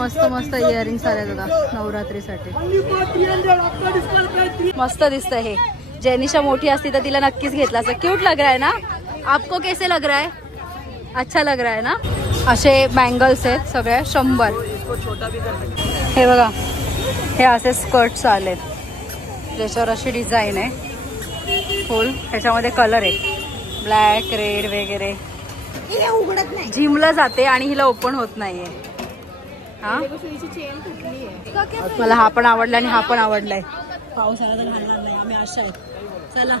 मस्त मस्त इयरिंग्स आले बघा नवरात्रीसाठी. मस्त दिसत हे. जेनिशा मोठी असती तर तिला नक्कीच घेतला असता. क्यूट लग रहा है ना. आपको कैसे लग रहा है? अच्छा लग रहा है ना. असे बँगल्स आहेत सगळ्या 100. हे बघा हे असे स्कर्ट्स आलेत ज्याच्यावर अशी डिझाईन आहे फुल. ह्याच्यामध्ये कलर आहे ब्लॅक रेड वगैरे. उघडत नाही. जिमला जाते आणि हिला ओपन होत नाहीये. हा मला हा पण आवडला आणि हा पण आवडलाय. पाऊस आला तर घालणार नाही आम्ही आशा आहे. चला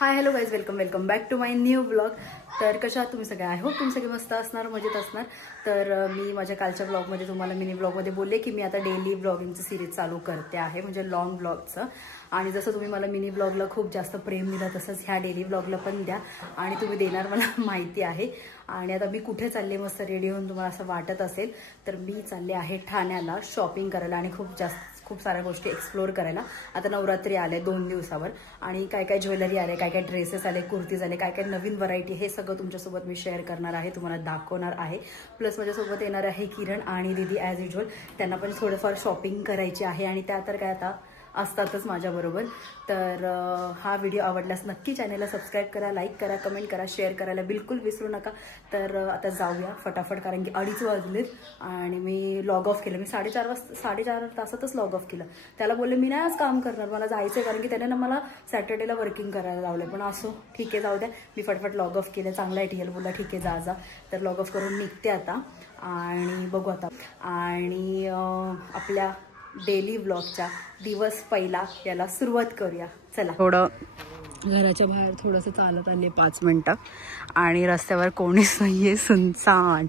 hi hello guys, welcome back to my new blog. तर कशा आहात तुम्ही सगळे? आय होप तुम्ही सगळे मस्त असणार, मजेत असणार. तर मी माझ्या कालच्या ब्लॉगमध्ये तुम्हाला मिनी ब्लॉगमध्ये बोलले की मी आता डेली ब्लॉगिंगचं सिरीज चालू करते आहे, म्हणजे लॉंग ब्लॉगचं. आणि जसं तुम्ही मला मिनी ब्लॉगला खूप जास्त प्रेम दिलं तसंच ह्या डेली ब्लॉगला पण द्या आणि तुम्ही देणार मला माहिती आहे. आणि आता मी कुठे चालले मस्त रेडी होऊन तुम्हाला असं वाटत असेल तर मी चालले आहे ठाण्याला शॉपिंग करायला आणि खूप साऱ्या गोष्टी एक्सप्लोर करायला. आता नवरात्री आले 2 दिवसावर आणि काय काय ज्वेलरी आले, काय काय ड्रेसेस आले, कुर्तीज आले, काय काय नवीन व्हरायटी, हे सगळं तुमच्यासोबत मी शेअर करणार आहे, तुम्हाला दाखवणार आहे. प्लस माझ्यासोबत येणार आहे किरण आणि दीदी ॲज युजल. त्यांना पण थोडंफार शॉपिंग करायची आहे आणि त्या तर काय आता असतातच माझ्याबरोबर. तर हा व्हिडिओ आवडल्यास नक्की चॅनलला सबस्क्राईब करा, लाईक करा, कमेंट करा, शेअर करायला बिलकुल विसरू नका. तर आता जाऊया फटाफट, कारण की 2:30 वाजलेत आणि मी लॉग ऑफ केलं. मी 4:30 तासातच लॉग ऑफ केलं. त्याला बोलले मी नाही आज काम करणार, मला जायचं आहे, कारण की त्याने ना मला सॅटर्डेला वर्किंग करायला लावलं. पण असो ठीक आहे, जाऊ द्या. मी फटफट लॉग ऑफ केलं. चांगला आहे टीएल बोलला ठीक आहे जा. तर लॉग ऑफ करून निघते आता आणि बघू आता. आणि आपल्या डेली ब्लॉगच्या दिवस पहिला याला सुरुवात करूया. चला. थोडं घराच्या बाहेर थोडंसं चालत आले 5 मिनटं आणि रस्त्यावर कोणीच नाहीये, सुनसान.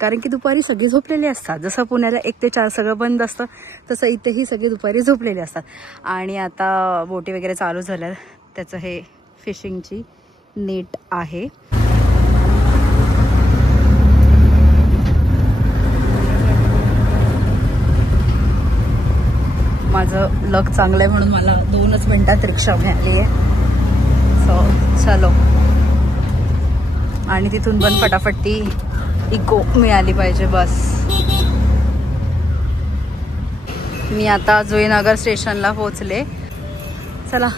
कारण की दुपारी सगळे झोपलेले असतात. जसं पुण्याला 1 ते 4 सगळं बंद असतं तसं इथेही सगळे दुपारी झोपलेले असतात. आणि आता बोटी वगैरे चालू झाल्या. त्याचं हे फिशिंगची नेट आहे. माझं लक चांगलं आहे म्हणून मला 2च मिनिटात रिक्षा मिळाली आहे. सो चलो. आणि तिथून पण फटाफट ती इको मिळाली पाहिजे बस. मी आता जुईनगर स्टेशनला पोहोचले. चला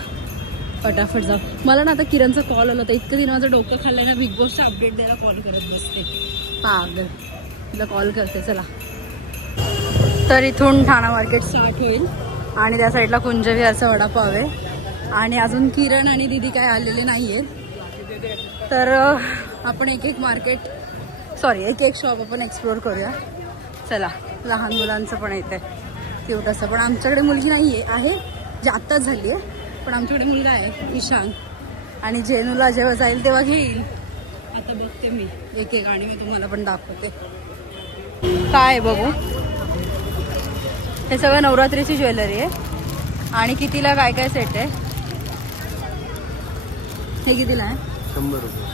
फटाफट जाऊ. मला ना आता किरणचा कॉल आला होता. इतकं तिने माझं डोकं खाल्लंय ना, बिग बॉसचा अपडेट द्यायला कॉल करत बसते. पागल. तिला कॉल करते. चला. तर इथून ठाणा मार्केट स्टार्ट होईल आणि त्या साईडला कुंजविहारचा वडापाव आहे. आणि अजून किरण आणि दीदी काय आलेले नाहीये. तर आपण एक एक शॉप आपण एक्सप्लोर करूया. चला. लहान मुलांचं पण येते क्यूट असं. पण आमच्याकडे मुलगी नाहीये, आहे जी आत्ताच झाली आहे. पण आमच्याकडे मुलगा आहे ईशान. आणि जेनूला जेव्हा जाईल तेव्हा घेईल. आता बघते मी एक आणि मी तुम्हाला पण दाखवते काय बघू. हे सगळं नवरात्रीची ज्वेलरी आहे. आणि कितीला काय काय सेट आहे? हे कितीला आहे? 100 रुपये.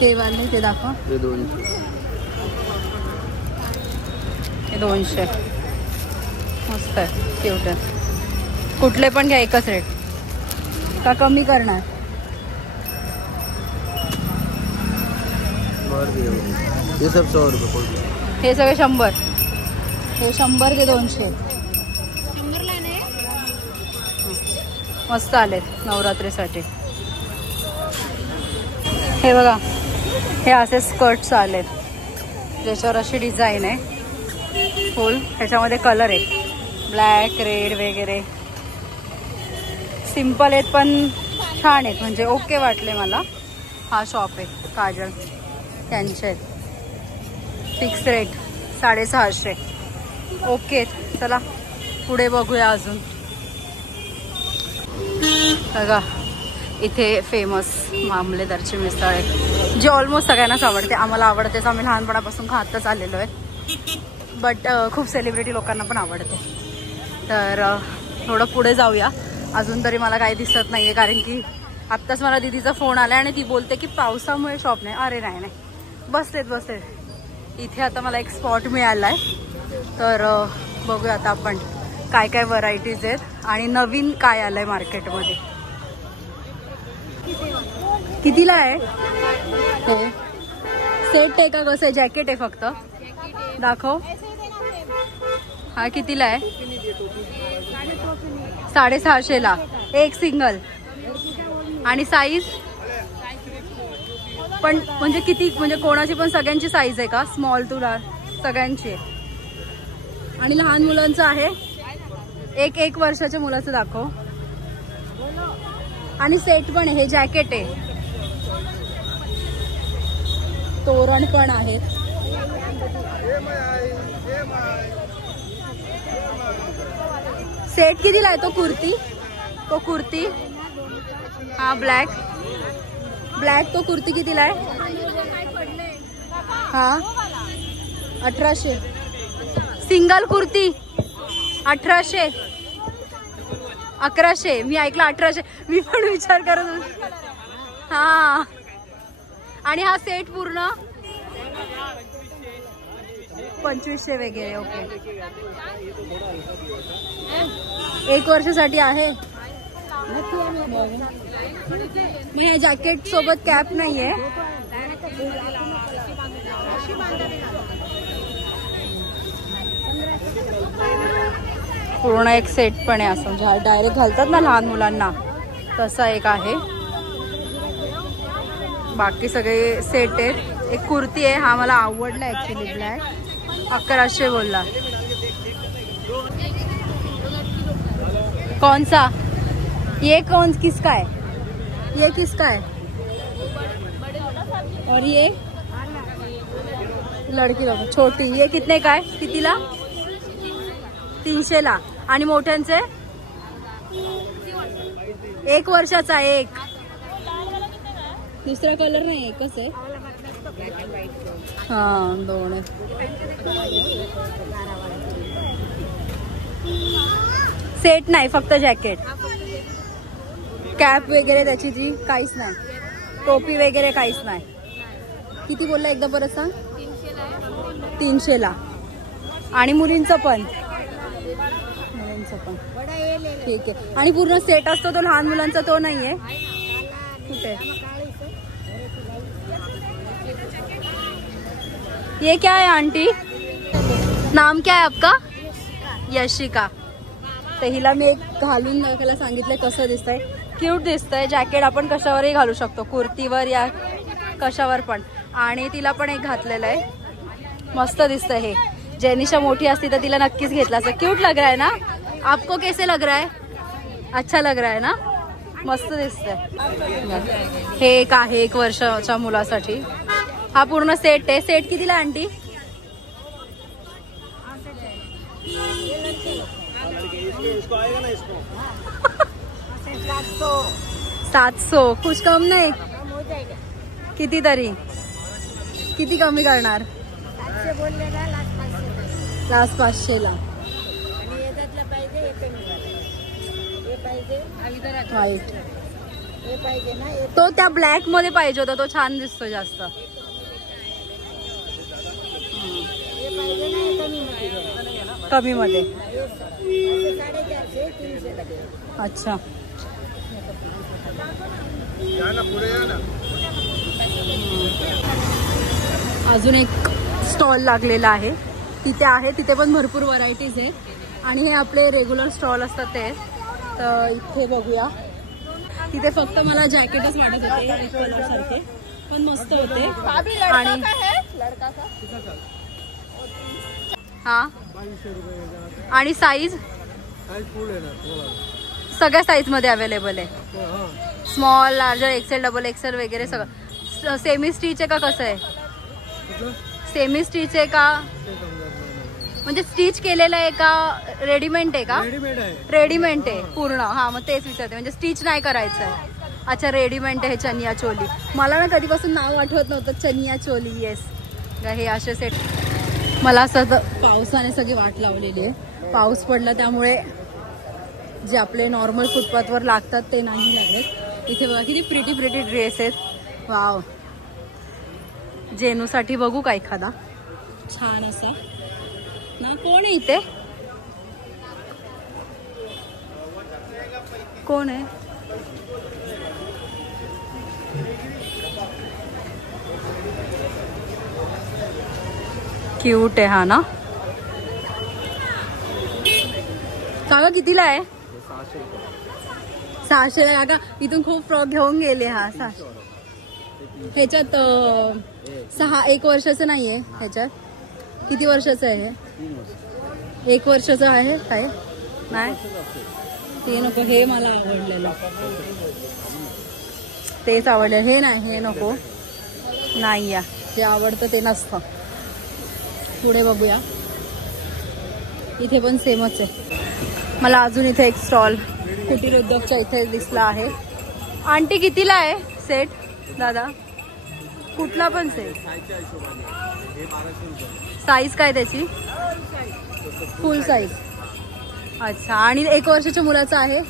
ते वाले ते दाखवा. हे 200. हे 200. मस्त आहे, क्यूट आहे. कुठले पण घ्या एकच रेट का कमी करणार? हे सब 100 रुपये. हे सगळे 100. हे 100 ते 200. मस्त आलेत नवरात्रीसाठी. हे बघा हे असे स्कर्ट्स आलेत ज्याच्यावर अशी डिझाईन आहे फुल. ह्याच्यामध्ये कलर आहे ब्लॅक रेड वगैरे. सिम्पल आहेत पण छान आहेत, म्हणजे ओके वाटले मला. हा शॉप आहे काजल, त्यांचे आहेत. Fix rate 650. ओके. चला पुढे बघूया अजून. बघा इथे फेमस मामलेदारची मिसळ आहे जी ऑलमोस्ट सगळ्यांनाच आवडते. आम्हाला आवडतेच, आम्ही लहानपणापासून खातच आलेलो आहे. बट खूप सेलिब्रिटी लोकांना पण आवडते. तर थोडं पुढे जाऊया. अजून तरी मला काही दिसत नाहीये, कारण की आत्ताच मला दीदीचा फोन आला आणि ती बोलते की पावसामुळे शॉप नाही. अरे नाही बसलेत. इथे आता मला एक स्पॉट मिळाला आहे. तर बघूया आता आपण काय काय व्हरायटीज आहेत आणि नवीन काय आलंय मार्केटमध्ये. कितीला आहे हे? सेट आहे का कसं आहे? जॅकेट आहे फक्त? दाखव. हा कितीला आहे? 650ला एक सिंगल. आणि साईज पण म्हणजे किती, म्हणजे कोणाची पण सगळ्यांची साईज आहे का? स्मॉल टू लार्ज सगळ्यांची. आणि लहान मुलांचं आहे? एक वर्षाच्या मुलाचं दाखव. आणि सेट पण आहे, हे जॅकेट आहे, तोरण पण आहेत. सेट कितीला आहे? तो कुर्ती हा ब्लॅक तो कुर्ती कितीला आहे? हा 1800. सिंगल कुर्ती 1800, 1100. मी ऐकलं 1800, मी पण विचार करत होते. हा आणि हा सेट पूर्ण 2500 वगैरे. ओके, 1 वर्षासाठी आहे. मग या जॅकेट सोबत कॅप नाहीये? पूर्ण एक सेट पण आहे असं, डायरेक्ट घालतात ना लहान मुलांना, तसा एक आहे. बाकी सगळे सेट आहेत. एक कुर्ती आहे, हा मला आवडला ऍक्च्युली, ब्लॅक, 1100 बोलला. कौन सा? ये किसका है? ये किसका है? और ये लड़की लोग छोटी, ये कितने का है? कितीला? 300ला. आणि मोठ्यांचे? 1 वर्षाचा एक. दुसरा कलर नाही, एकच आहे. हा 2 आहे. सेट नाही, फक्त जॅकेट. कॅप वगैरे त्याची जी काहीच नाही, टोपी वगैरे काहीच नाही. किती बोलला एकदा परत सांग? 300ला. आणि मुलींचं पण ठीक आहे. आणि पूर्ण सेट असतो तो लहान मुलांचा, तो नाहीये कुठे? ये क्या है आंटी? नाम क्या है आपका? यशिका. तर हिला मी एक घालून दाखवायला सांगितलंय. कसं दिसतंय? क्यूट दिसतंय. जॅकेट आपण कशावरही घालू शकतो, कुर्तीवर या कशावर पण. आणि तिला पण एक घातलेलं आहे, मस्त दिसतंय हे. जेनिशा मोठी असती तर तिला नक्कीच घेतला असं. क्यूट लग रहा है ना? आपको कैसे लग रहा है? अच्छा लग रहा है ना? मस्त दिसतंय. हे एक आहे 1 वर्षाच्या मुलासाठी. हा पूर्ण सेट आहे. सेट कितीला आंटी? 700. कुछ कम नाही? किती तरी? किती कमी करणार? लास्ट 500ला. व्हाईट तो त्या ब्लॅक मध्ये पाहिजे होता, तो छान दिसतो जास्त. कमी मध्ये. अच्छा, अजून एक स्टॉल लागलेला आहे तिथे पण भरपूर व्हरायटीज आहे. आणि हे आपले रेग्युलर स्टॉल असतात ते. तर इथे बघूया. तिथे फक्त मला जॅकेटच वाटत होते कलर सारखे, पण मस्त होते. आणि हा आणि साईज सगळ्या साईज मध्ये अवेलेबल आहे. Small, larger, XL, double XL वगैरे सगळं. सेमी स्टिच आहे का कसं आहे? सेमी स्टिच आहे का, म्हणजे स्टिच केलेलं आहे का रेडीमेड आहे का? रेडीमेड आहे पूर्ण. हा मग तेच विचारते, म्हणजे स्टिच नाही करायचं आहे. अच्छा, रेडीमेड आहे. चनिया चोली, मला ना कधीपासून नाव आठवत नव्हतं. चनिया चोली. येस, हे असे सेट. मला असं पावसाने सगळी वाट लावलेली आहे. पाऊस पडला त्यामुळे जे आपले नॉर्मल फुटपाथवर लागतात ते नाही लागत. इथे बघा किती प्रिटी ड्रेस आहेत. वाव. जेनूसाठी बघू का एखादा छान असा ना. कोण आहे इथे? कोण आहे? क्यूट आहे हा ना. काका कितीला आहे? 600 काका. इथून खूप फ्रॉक घेऊन गेले. हा 600. ह्याच्यात 1 वर्षाचं नाहीये. ह्याच्यात किती वर्षाचं आहे? 1 वर्षाचं आहे काय? नाही ते नको. हे मला आवडलेलं, तेच आवडलं. हे नाही, हे नको. नाही या जे आवडतं ते नसतं. पुढे बघूया. इथे पण सेमच आहे. मला अजून इथे एक स्टॉल कुटीर उद्योगच्या इथे दिसला आहे. आंटी कितीला आहे सेट दादा? कुठला पण सेट? साईज काय त्याची? फुल साईज. अच्छा. आणि 1 वर्षाच्या मुलाचं आहे.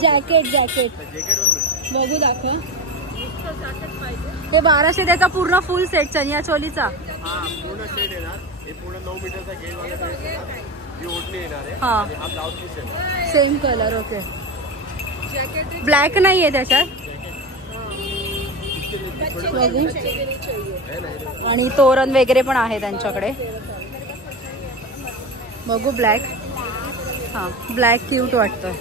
जॅकेट बघू दाखव. हे 1200 त्याचा पूर्ण फुल सेट चनिया चोलीचा. हा सेम कलर. ओके. ब्लॅक नाहीये त्याच्यात. बघू. आणि तोरण वगैरे पण आहे त्यांच्याकडे. बघू ब्लॅक. हा ब्लॅक क्यूट वाटतं.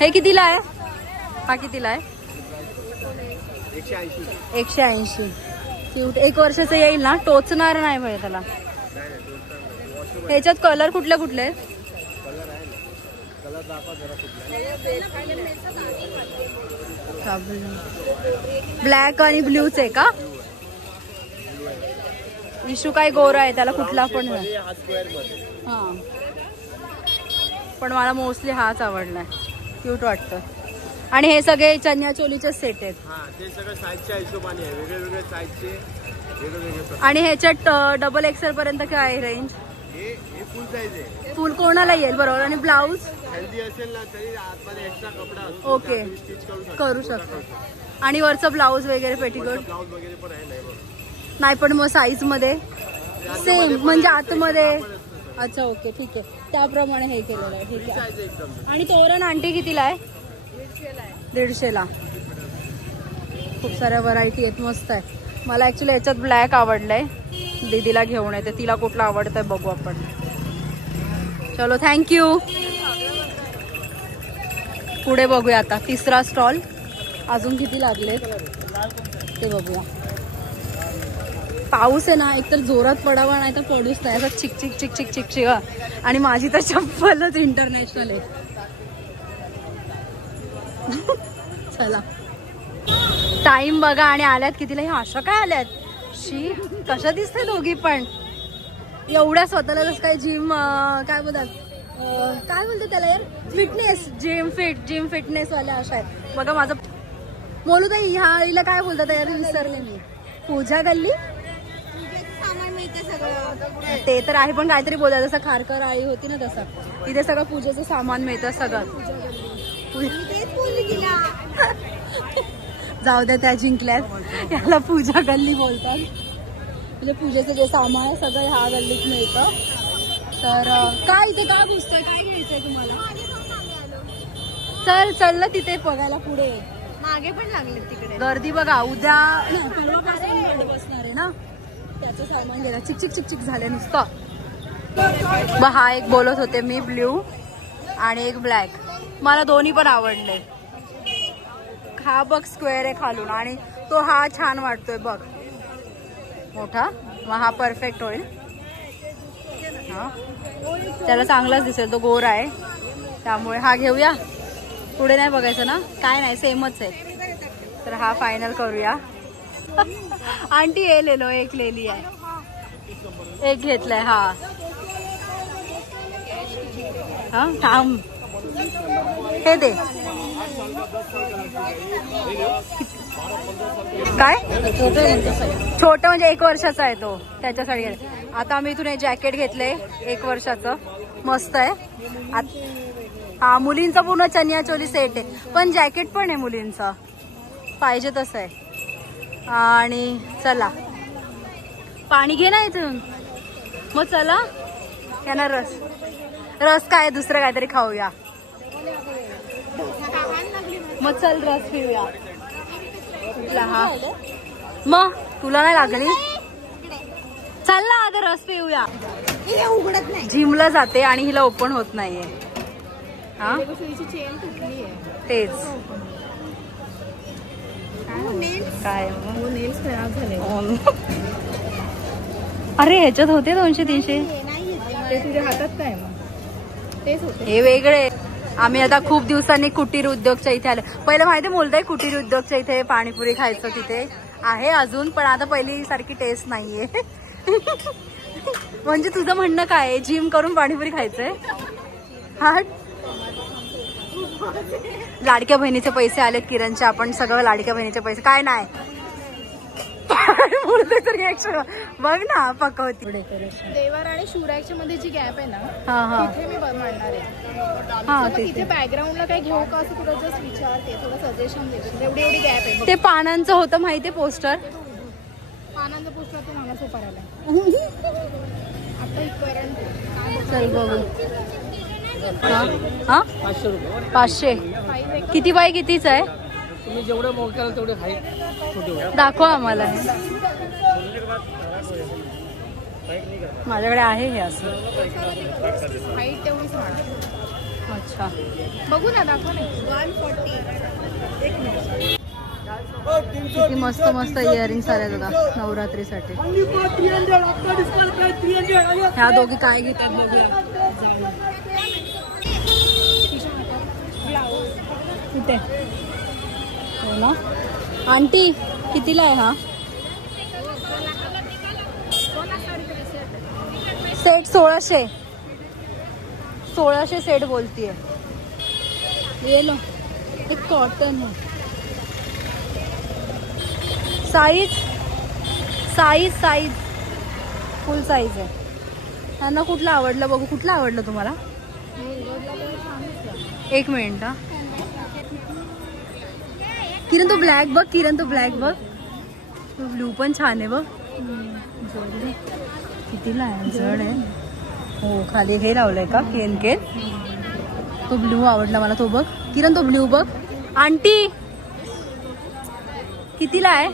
हे कितीला आहे? हा कितीला आहे? 180. क्यूट. 1 वर्षाचं येईल ना? टोचणार नाही पाहिजे त्याला. ह्याच्यात कलर कुठले कुठले? ब्लॅक आणि ब्ल्यूच आहे का? इशू काय गोरा आहे त्याला कुठला पण. हा पण मला मोस्टली हाच आवडलाय. क्यूट वाटतं. आणि हे सगळे चनिया चोलीचे सेट आहेत. आणि ह्याच्यात डबल एक्सेल पर्यंत काय आहे रेंज? फुल कोणाला येईल बरोबर. आणि ब्लाऊज ओके करू शकतो. आणि वरचं ब्लाऊज वगैरे पेटीकोट नाही पण मग साईज मध्ये सेम म्हणजे आतमध्ये. अच्छा ओके ठीक आहे. त्याप्रमाणे हे केलेलं आहे. ठीक आहे. आणि तोरण आंटी कितीला आहे? 150ला. खूप साऱ्या व्हरायटी आहेत. मस्त आहे. मला ऍक्च्युली याच्यात ब्लॅक आवडलंय. दीदीला घेऊन येते. तिला कुठला आवडतंय बघू आपण. चलो थँक्यू. पुढे बघूया आता. 3रा स्टॉल. अजून किती लागलेत ते बघूया. पाऊस आहे ना एकतर जोरात पडावा नाही तर पडूच नाही. असं चिक चिक चिक चिक चिक चिक. आणि माझी तर चप्पलच इंटरनॅशनल आहे. चला टाइम बघा. आणि आल्यात कितीला? हे अशा काय आल्यात? शी कशा दिसते दोघी पण. एवढ्या स्वतःला जसं काय जिम काय बोलतात त्याला यार? फिटनेस. जिम फिटनेस वाल्या अशा आहेत बघा. माझं बोलू ताई ह्याला काय बोलतात यार? विसरले मी. पूजा गल्ली ते तर आहे पण काहीतरी बोलतात. जसं खारकर आई होती ना तसं इथे सगळं पूजेचं सामान मिळतं सगळं. जाऊ द्या त्या जिंकल्यात. याला पूजा गल्ली बोलतात. म्हणजे पूजेचं जे सामान आहे सगळं ह्या गल्लीत मिळतं. तर काय इथे काय पुसतोय? काय घ्यायचंय तुम्हाला? चल ना तिथे बघायला. पुढे मागे पण लागले तिकडे गर्दी बघा. उद्या परवापासून बसणार आहे ना. त्याचं सामान घ्यायला चिक चिक चिक चिक झाले नुसतं. हा एक बोलत होते मी ब्ल्यू आणि एक ब्लॅक. मला दोन्ही पण आवडले. हा बघ स्क्वेअर आहे खालून आणि तो हा छान वाटतोय बघ मोठा. मग हा परफेक्ट होईल. हा त्याला चांगलाच दिसेल. तो गोरा आहे त्यामुळे हा घेऊया. पुढे नाही बघायचं ना. काय नाही सेमच आहे. तर हा फायनल करूया. आंटी ये ले लो. एक लेली आहे. एक घेतलाय. हा थांब हे दे. काय छोटं म्हणजे 1 वर्षाचा आहे तो. त्याच्यासाठी आता आम्ही इथून हे जॅकेट घेतलंय 1 वर्षाचं. मस्त आहे. हा मुलींचा पूर्ण चनिया चोली सेट आहे पण जॅकेट पण आहे मुलींचा. पाहिजे तसं आहे. आणि चला पाणी घे ना इथून. मग चला यांना रस काय दुसरं काहीतरी खाऊया. मग चल रस पिऊया. कुठला हा? मग तुला नाही लागली? चल ना आता रस पिऊया. उघडत नाही. जिमला जाते आणि हिला ओपन होत नाहीये. हा चेन तुटली आहे. तेच काय नेल्स खराब झाले. अरे ह्याच्यात होते 200-300. ते तुझ्या हातात काय मग? तेच होते. हे वेगळे. आम्ही आता खूप दिवसांनी कुटीर उद्योगच्या इथे आले. पहिले माहिती बोलताय कुटीर उद्योगच्या इथे पाणीपुरी खायचं तिथे आहे अजून, पण आता पहिली सारखी टेस्ट नाहीये. म्हणजे तुझं म्हणणं काय आहे? जिम करून पाणीपुरी खायचंय? हा लाडक्या बहिणीचे पैसे आलेत किरणचे. आपण सगळं लाडक्या बहिणीचे पैसे काय नाही बोलते तर रिएक्शन बघ ना पकवती. देवर आणि शिवरायच्या मध्ये जी गॅप आहे ना तिथे मी मांडणार आहे. तिथे बॅकग्राऊंडला काही घेऊ का असं तुला जस्ट विचारते, थोडं सजेशन देते. एवढी गॅप आहे. ते पानांचं होतं माहितीये पोस्टर. पानांचं पोस्टर ते मला सोपार आलाय आता इथपर्यंत. चल बघू. हा 500. किती बाय कितीच आहे? तुम्ही जेवढे मोठे तेवढे खाई दाखवा आम्हाला. माझ्याकडे आहे हे असं. हाईट तेवढीच म्हणा. अच्छा बघू ना, दाखवा ना. 140. किती मस्त मस्त इयरिंग्स आले बघा नवरात्रीसाठी. ह्या दोघी काय घेतात बघूया. कुठे हो ना आंटी कितीला आहे हा सेट? 1600 सेट बोलतीये. ये लो एक कॉटन है. साइज फुल साइज आहे. त्यांना कुठलं आवडलं बघू. कुठलं आवडलं तुम्हाला? एक मिनिट हा. किरण तो ब्लॅक बघ. तो ब्लू पण छान आहे बघ. कितीला आहे? जड आहे. हो खाली हे लावलंय का केन. तो ब्लू आवडला मला. तो बघ किरण, तो ब्लू बघ. आंटी कितीला आहे?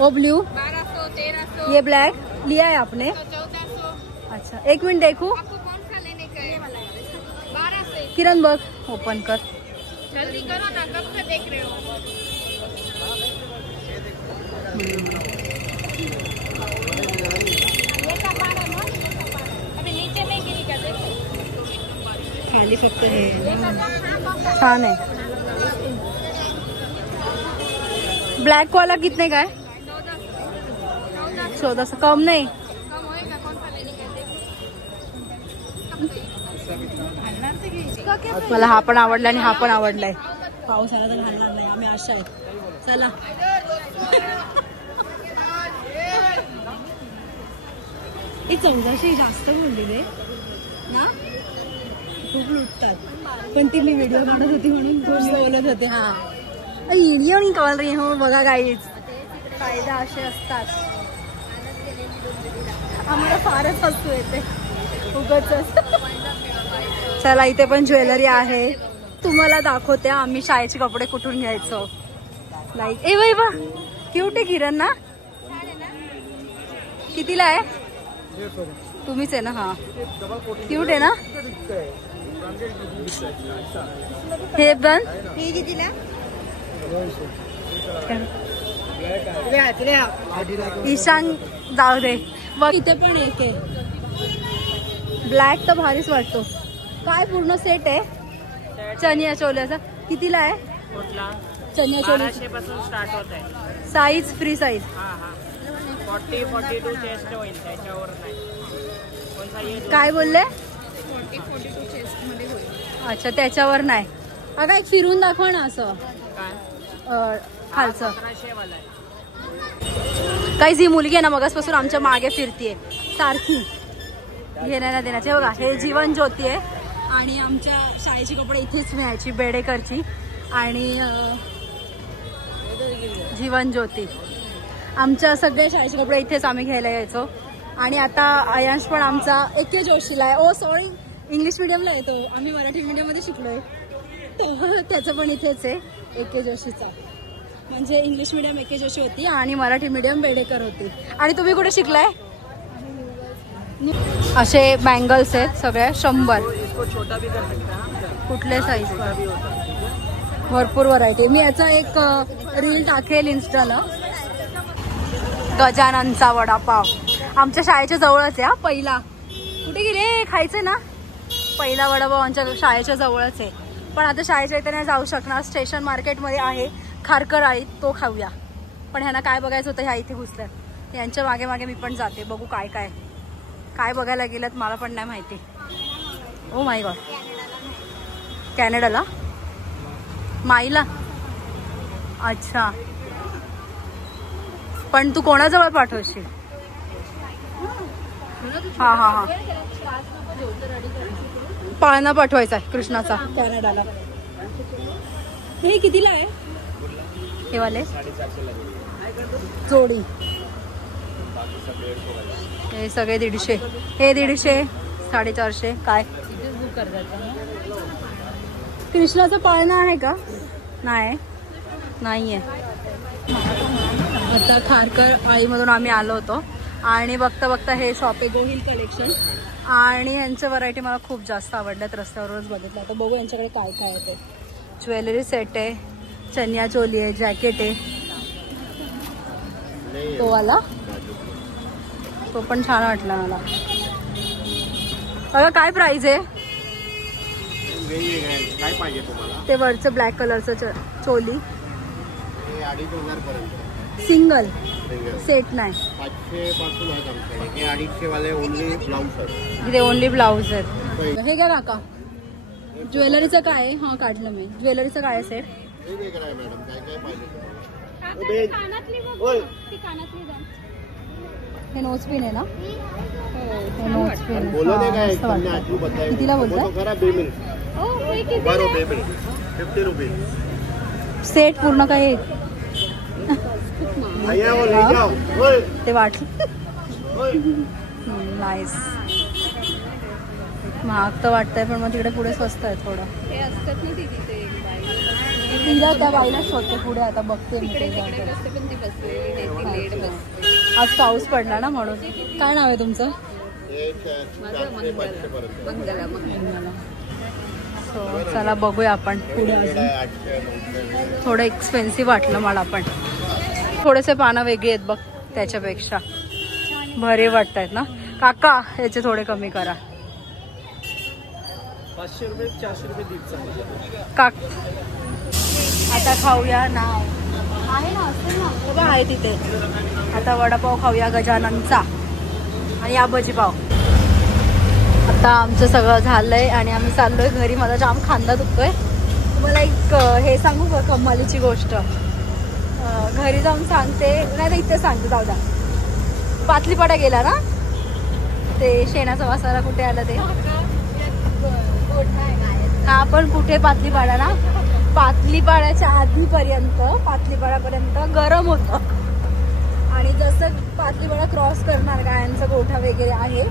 वो ब्लू 1200-1300. ये ब्लैक लिया है आपने? 1400. अच्छा एक मिनट देखो. आपको कौन सा लेने का है? 1200. किरण बघ ओपन कर. जल्दी करो ना, कब से देख रहे हो? अभी नीचे नहीं गिरी क्या? देखो खाली फक्त हे छान आहे. ब्लैक वाला कितने का है? 1400. कम नहीं? कम होएगा. कौन सा लेने का? मला हा पण आवडला आणि हा पण आवडलाय. पाऊस आला तर घालणार नाही आम्ही. आशा आहे. चला हे 1400 जास्त बोलली रे ना. खूप लुटतात. पण ती मी व्हिडिओ काढत होती म्हणून बोलत होते. हा व्हिडिओ नाही कॉल रही हो. बघा काहीच फायदा असे असतात. आम्हाला फारच हसू येते उगाच. चला इथे पण ज्वेलरी आहे. तुम्हाला दाखवते आम्ही शाळेचे कपडे कुठून घ्यायचो. लाईक ए बाई बा क्यूट आहे किरण ना. कितीला आहे? तुम्हीच आहे ना. हा क्यूट आहे ना. हे पण कितीला? ईशान जाऊ दे. बघ इथे पण एक आहे. ब्लॅक तर भारीच वाटतो. काय पूर्ण सेट आहे चनिया चोल्याचा. कितीला आहे? चनिया चोली पासून स्टार्ट होत आहे. Size free size. 40-42 चेस्ट होईल त्याच्यावर नाही. काय बोलले? 40-42 चेस्ट मध्ये होईल. अच्छा त्याच्यावर नाही. अगं एक फिरून दाखव ना असं काय खालचं. 1500 वाला आहे. काहीच ही मुलगी आहे ना मगासपासून आमच्या मागे फिरतीये सारखी घेण्याला देण्याचे. बघा हे जीवन ज्योती आहे आणि आमच्या शाळेची कपडे इथेच मिळायची बेडेकरची. आणि जीवन ज्योती आमच्या सगळ्या शाळेचे कपडे इथेच आम्ही घ्यायला यायचो. आणि आता अयांश पण आमचा एके जोशीला आहे. ओ सॉरी इंग्लिश मिडियमला येतो. आम्ही मराठी मीडियम मध्ये शिकलोय. त्याचं पण इथेच आहे AK जोशीचा. म्हणजे इंग्लिश मीडियम AK जोशी होती आणि मराठी मीडियम बेडेकर होती. आणि तुम्ही कुठे शिकलाय? असे बँगल्स आहेत सगळे 100. कुठले साईज भरपूर व्हरायटी. मी याचा एक रील टाकेल इन्स्टाला. गजाननचा वडापाव आमच्या शाळेच्या जवळच आहे. पहिला कुठे गेले खायचं ना? पहिला वडापाव आमच्या शाळेच्या जवळच आहे. पण आता शाळेच्या इथे नाही जाऊ शकणार. स्टेशन मार्केटमध्ये आहे खारकर आळी, तो खाऊया. पण ह्यांना काय बघायचं होतं ह्या इथे घुसल्यात. यांच्या मागे मागे मी पण जाते. बघू काय काय काय बघायला गेलं मला पण नाही माहिती. Oh my God. कॅनडाला माईला. अच्छा पण तू कोणाजवळ पाठवशील? हा हा हा पाळणा पाठवायचा आहे कृष्णाचा कॅनडाला. हे कितीला आहे हे वाले जोडी? हे सगळे 150. हे 150 450. काय कृष्णाचा पाळणा आहे का? नाही नाहीये. आता खारकर आळीमधून आम्ही आलो होतो आणि बघता बघता हे शॉप आहे गोहिल कलेक्शन. आणि यांच्या व्हरायटी मला खूप जास्त आवडल्यात. रस्त्यावरच बघितलं. आता बघू यांच्याकडे काय काय आहे ते. ज्वेलरी सेट आहे, चनिया चोली आहे, जॅकेट आहे. तो वाला तो पण छान वाटला मला. बघा काय प्राइस आहे? काय पाहिजे तुम्हाला? ते वरचं ब्लॅक कलरचं चोली 2,500 सिंगल सेट नाही. 500 पासून आहेत आमच्याकडे. हे 250 वाले ओनली ब्लाउज आहेत. इथे ओनली ब्लाउज आहेत. हे काय काका ज्वेलरीचं काय आहे? हा काढलं मी. ज्वेलरीचं काय आहे सेट? मॅडम काय काय पाहिजे तुम्हाला? हे नोज पिन आहे ना? हे नोज पिन. कितीला बोलताय? 50 रुपये सेट पूर्ण काय ते वाटलं. नाईस. महाग तर वाटतंय पण मग तिकडे पुढे स्वस्त आहे थोडं. हे असतात ना तिला त्या बाईला शोधते पुढे. आता बघते मी ते. आज पाऊस पडला ना म्हणून. काय नाव आहे तुमचं? सो चला बघूया आपण पुढे. अजून थोडं एक्सपेन्सिव्ह वाटलं मला पण. थोडेसे पानं वेगळी आहेत बघ त्याच्यापेक्षा. भरे वाटत आहेत ना काका? याचे थोडे कमी करा. 500 रुपये 400 रुपये दीड. आता खाऊया ना. आहे ना असं ना बघा आहे तिथे. आता वडापाव खाऊया गजाननचा आणि या भजीपाव. आता आमचं सगळं झालंय आणि आम्ही चाललोय घरी. माझा जाम खांदा दुखतोय. तुम्हाला एक हे सांगू का कमालीची गोष्ट? घरी जाऊन सांगते नाही तर इथे सांगते. जाऊ द्या. पातलीपाडा गेला ना ते शेणाचा वासाला कुठे आलं ते? हा पण कुठे पातलीपाडा ना? पातलीपाड्याच्या आधीपर्यंत पातलीपाड्यापर्यंत गरम होतं. आणि जसं पातलीपाडा क्रॉस करणार गायांचा गोठा वगैरे आहे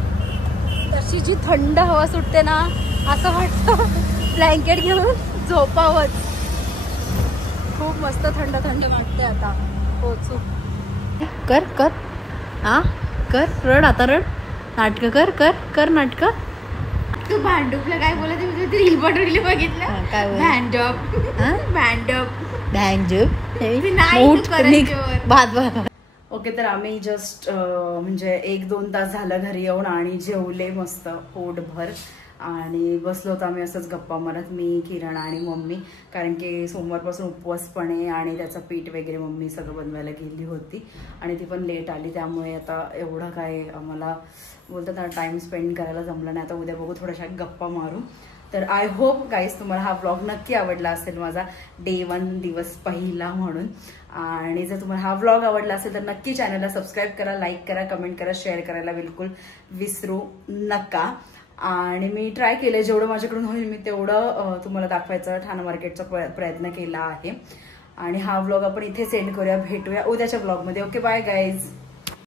तशी जी थंड हवा सुटते ना असं वाटतं ब्लँकेट घेऊन झोपावंच. खूप मस्त थंड थंड वाटते. आता पोचू. कर कर हा कर रड. आता रड. नाटकं कर कर कर नाटकं. तू भांडूपला काय बोलत होती? रील पाठवली बघितलं काय? भांडप. ओके तर आम्ही जस्ट म्हणजे 1-2 तास झालं घरी येऊन आणि जेवले मस्त पोटभर आणि बसलो होतो आम्ही असंच गप्पा मारत मी, किरण आणि मम्मी. कारण की सोमवारपासून उपवास पण आहे आणि त्याचं पीठ वगैरे मम्मी सगळं बनवायला गेली होती आणि ती पण लेट आली. त्यामुळे आता एवढं काय आम्हाला बोलतात टाइम स्पेंड करायला जमलं नाही. आता उद्या बघू थोड्याशा गप्पा मारू. तर आय होप गाईज तुम्हाला हा ब्लॉग नक्की आवडला असेल. माझा Day 1 दिवस पहिला म्हणून. आणि जर तुम्हाला हा ब्लॉग आवडला असेल तर नक्की चॅनलला सबस्क्राईब करा, लाईक करा, कमेंट करा, शेअर करायला बिलकुल विसरू नका. आणि मी ट्राय केलं जेवढं माझ्याकडून होईल मी तेवढं तुम्हाला दाखवायचा ठाणा मार्केटचा प्रयत्न केला आहे. आणि हा व्लॉग आपण इथे सेंड करूया. भेटूया उद्याच्या ब्लॉगमध्ये. Okay bye guys.